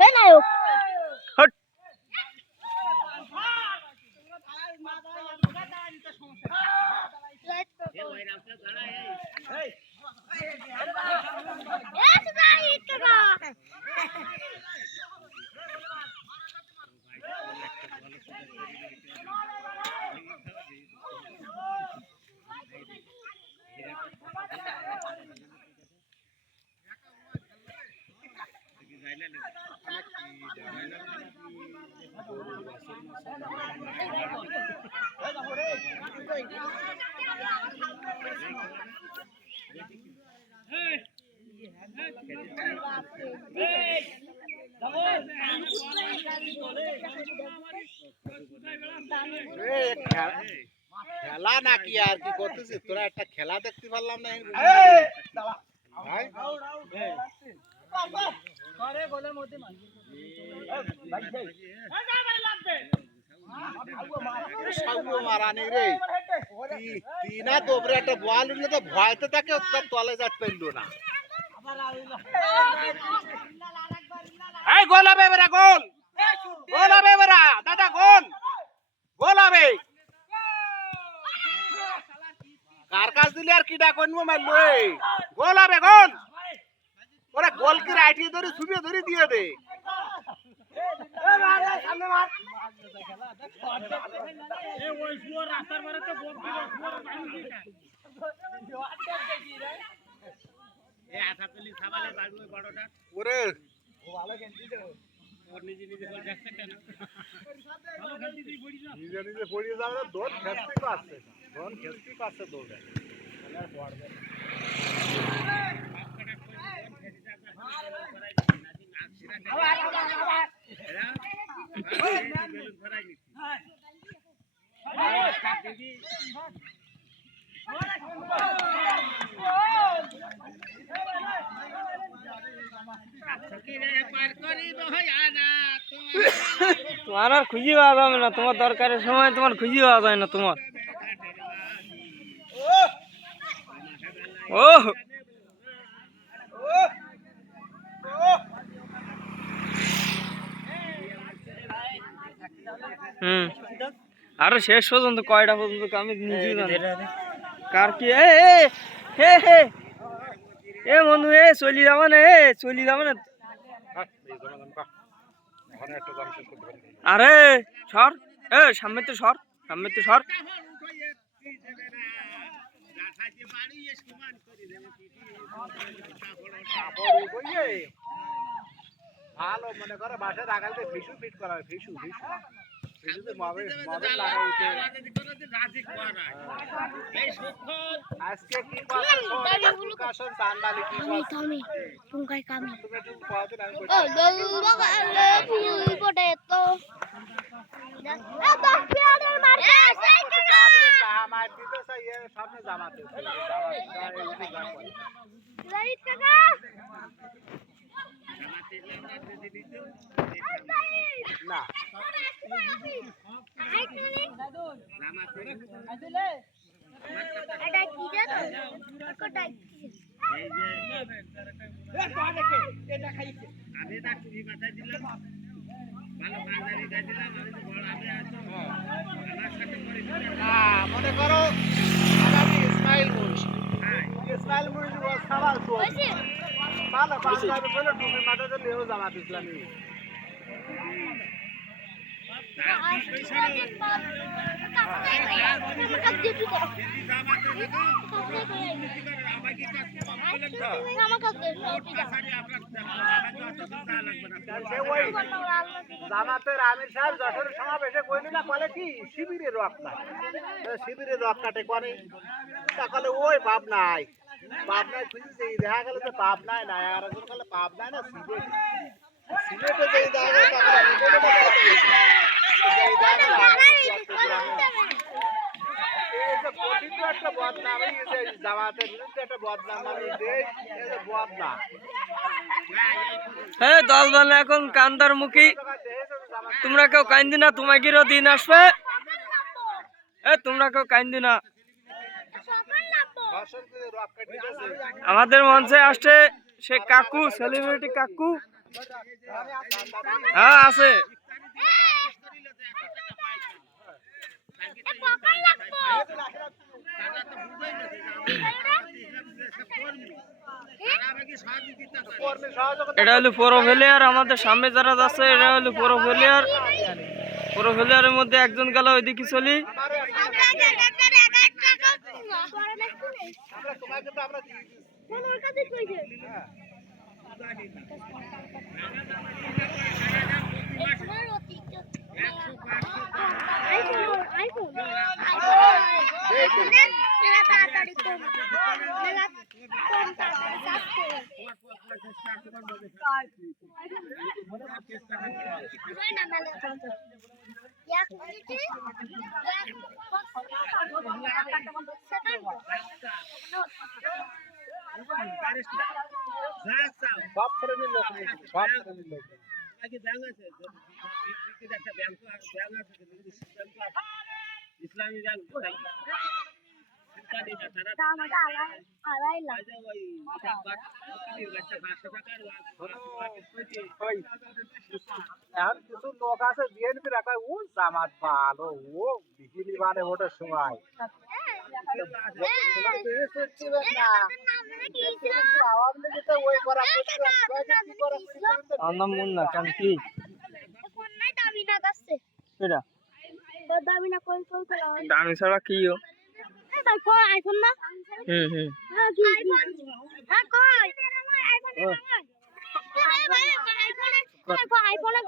নায়ক hot খেলা নাকি আর কি করতেছিস তোরা? একটা খেলা দেখতে পারলাম না। মারানি রে তিনা তোবরে একটা বল উঠলে তো ভয়তে তাকে তলে যাতে পারলো না। গোল হবে এবারে, গোল গোল হবে এবারে দাদা, গোল গোল হবে। কার কাছ দিলে আর কিটা করবো মারলো? গোল হবে, গোল। ওরা গোল কি রাইটি ধরে ছুবিয়ে ধরে দিয়ে দে। ওরে নিজে নিজে পড়িয়ে যাবে, দোল খেস্তি কাটছে, দোল খেস্তি কাটছে দৌড়ে। তোমার আর খুঁজে পাওয়া যাবে না, তোমার দরকারের সময় তোমার খুঁজে পাওয়া যায় না তোমার। ও আরো শেষ পর্যন্ত কয়টা পর্যন্ত আমি নিজে কার কি এ বন্ধু এ চলি যাবে না, চলি যাবে না। আরে সর, সামনে তো সর, সামনে তো সর। ভালো মনে করো বাসায় রাখালে ফিসু ফিট করা হয়, ফিসু ফিসু আজকে কি প্রকাশন চান্দালি কি তুমি তুমি কামি তুমি একটু পড়াতে আমি পড়ে তো দশ পিয়ারের মারতে মার দিতে চাই সামনে জামাতে রাইট কাকা না এটা কি জানো কোটাই এই যে এটা খাইছে আমি না তুমি মাথায় দিলাম ভালো বাজারে গাই দিলাম আমি তো বড় আমি আছো আমার সাথে করে মনে করো আমি ইসমাইল মুন্সি, ইসমাইল মুন্সি ও সওয়াল তো ভালো বাজারে বলে তুমি মাথায় তো লেও জামাত ইসলামী জামাতের আমির সাহেব যশোরের সমাবেশে কইলি না, বলে কি শিবিরের রক কাটে, শিবিরের রক কাটে করে তাহলে ওই পাপ নাই, পাপ নাই খুঁজেছে দেখা গেল যে পাপ নাই না, আর একজন বলে পাপ নাই না সিলেট, সিলেটে যেই দেখা একটা বদনাম, জামাতের বিরুদ্ধে একটা বদনাম বদনাম। হ্যাঁ দল দল এখন কান্দার মুখী, তোমরা কেউ কান্দি না, তোমাকেও দিন আসবে, তোমরা কেউ কান্দি না। আমাদের মঞ্চে আসছে সে কাকু, সেলিব্রিটি কাকু, হ্যাঁ আছে। এটা হলো প্রো প্লেয়ার, আমাদের সামনে যারা যাচ্ছে এটা হলো প্রো প্লেয়ার। প্রো প্লেয়ারের মধ্যে একজন গেল ওইদিকে চলি। সব শ্রেণীর লোক নেই, সব শ্রেণীর লোক নেই। ইসলামী ব্যাংক এখন কিছু লোক আছে বিএনপির একটা ও জামাত ভালো, ও বিজেপি মানে ভোটের সময় আওয়ামী লীগ তো ওই করা আমার নাম মুন্না, কেন কি এটা দামি ছাড়া কি ও? আইফোন না? হুম হুম। আইফোনে